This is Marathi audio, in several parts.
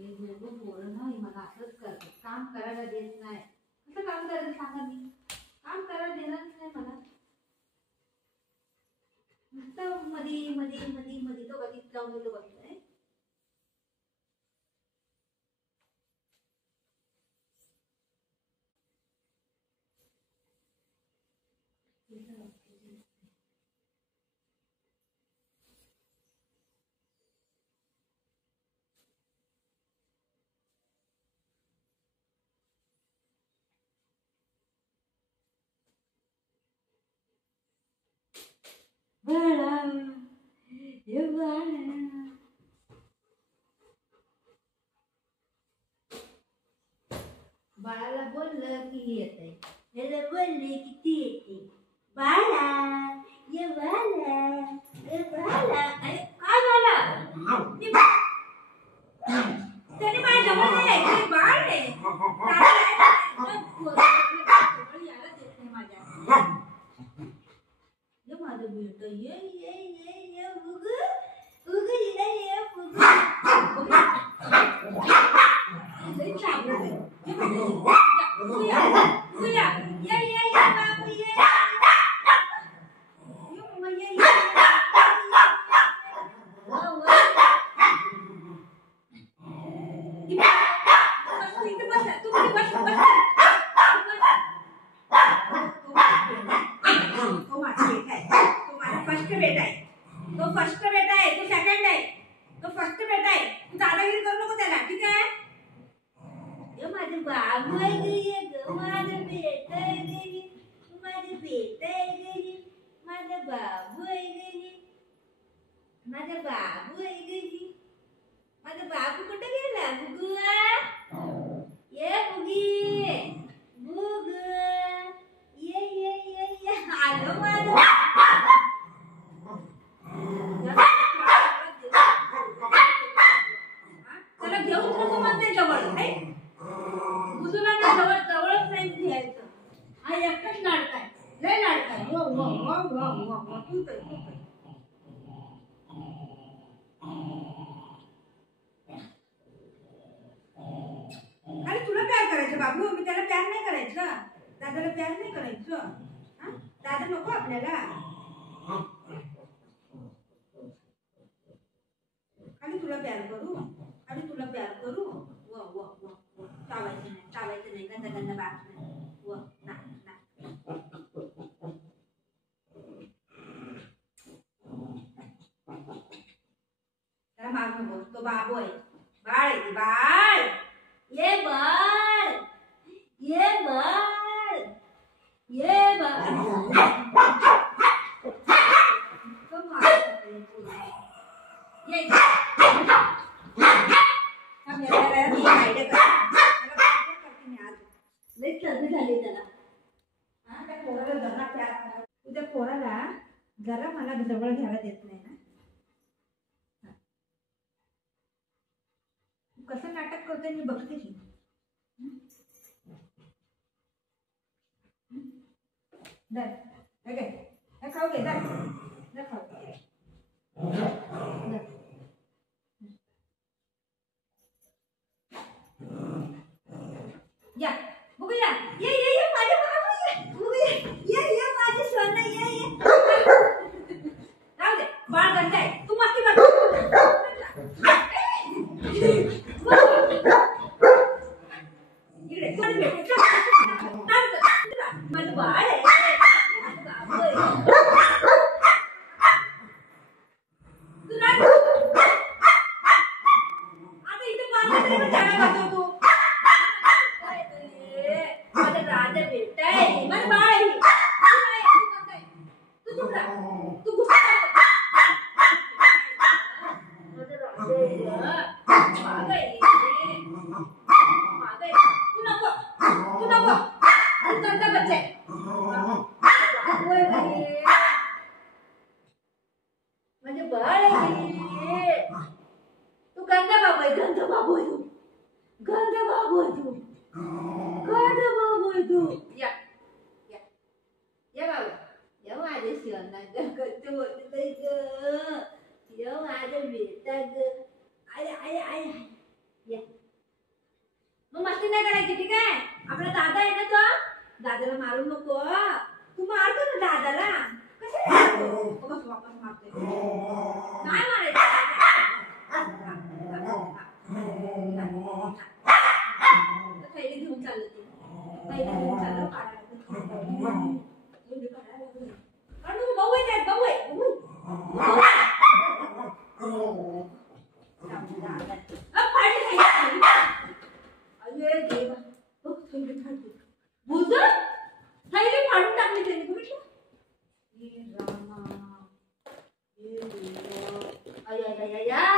हे दोघं पोरं ना मला असंच करतात, काम करायला देत नाही. कसं काम करायचं सांगा, मी काम करायला देणारच नाही मला. नुसतं मधी मधी मधी मधी तो कधी लावून तो बसलाय. बाळा हे बाळा, बाळाला बोललं की येतंय, याला बोलले की ती येते. बाळा ये बाळा, ये बाळा. अरे काय झालं? त्याने माझ्या जवळ नाही यायचं, बाळ आहे. यायला देत नाही माझ्या. ये माझं बेट, ये ये ये ये उग उग ये ये उग. लई चाबरट आहे. उया उया ये ये ये बाबू ये. ये मम्मा ये ये. इथे बस, तू बस बस. तो माझा बेटा आहे, तो माझा फर्स्ट बेटा आहे. तो फर्स्ट बेटा आहे, तो सेकंड आहे. तो फर्स्ट बेटा आहे. तू दादागिरी करू नको त्याला, ठीक आहे? ये माझं बाबू आहे गे, ग माझं बेटा आहे गे, माझं बेटा आहे गे, माझं बाबू आहे गे, माझं बाबू आहे गे. माझा बाबू कुठे गेला? बुगुआ ये बुगी बुग ये ये ये ये. आलो माझं. त्याला घेऊन जातो म्हणते जवळ. बुजूला ना जवळ जवळच नाही घ्यायचं. हा एकटाच लाडकाय, लय लाडकाय. हो हो हो हो हो. तू काय तू काय. अरे तुला प्यार करायचं बाबू, मी त्याला प्यार नाही करायचं. दादाला प्यार नाही करायचं. दादा नको आपल्याला. आणि तुला प्यार करू, आणि तुला प्यार करू. व व व चावायचं नाही, चावायचं नाही, गंदा गंदा बाप नाही. व ना ना. त्याला माग नको, तो बाबू आहे. बाळ आहे ती, बाळ. ये बाळ ये बाळ ये बाळ. तुझ्या पोराला जरा मला जवळ घ्यायला देत नाही ना. कसं नाटक करतोय मी बघते की. खाऊ घे, खाऊ. या बघूया. ये ये ये माझ्या बाबू ये. बघूया. ये ये माझे सोनं ये ये. राहू दे, बाळ गंध आहे. तू मस्ती बघ. इकडे माझं बाळ आहे. म्हणजे बाळ आहे तू. गंधा बाबू आहे, गंधा बाबू आहे तू. गंधा बाबू आहे तू. गंधा बाबू आहे तू. या या या बाबू या माझ्या शिवणा गंध होते ग. या माझ्या बेटा ग. आय आय आय या. आपला दादा आहे ना तो, दादाला मारू नको. तू मारतो ना दादाला, कशाला मारतो? बघ वापस मारतोय. नाही मारायचं. थैली घेऊन चाललो तू, थैली घेऊन चाललो काढायला. आणि भाऊ आहे त्यात, भाऊ आहे, भाऊ आहे. अरे देवा, बघ थैली फाडली. भूत थैली फाडून टाकली त्यांनी, बघितलं? हे रामा, हे देवा, I I I I I.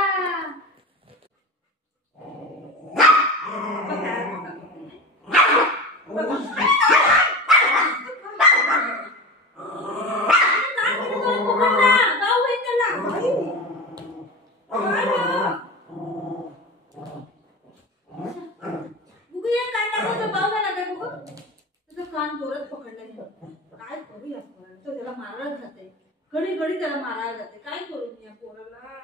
कान जोरात पकडला. काय करू या पोराला? तो त्याला मारायला जाते, घडी घडी त्याला मारायला जाते. काय करू मी या पोराला?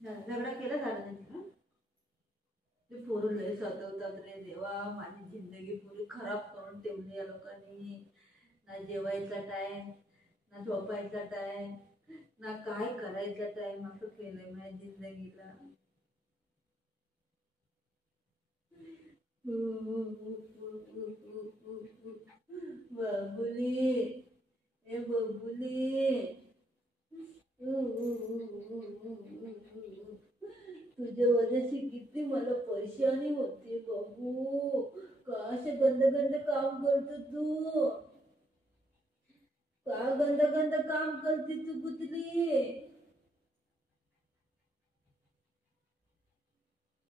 झगडा केला झाला नाही. ते पोरं लय सतवतात रे देवा. माझी जिंदगी पुरी खराब करून ठेवली या लोकांनी. ना जेवायचा टाइम, ना झोपायचा टाइम, ना काय करायचा टाइम. असं केलंय माझ्या जिंदगीला. बाबुली, ए बाबुली, तुझ्या वजहशी किती मला परेशानी होती बाबू. का असे गंद गंद काम करतो तू? का गंद गंद काम करते तू पुतली?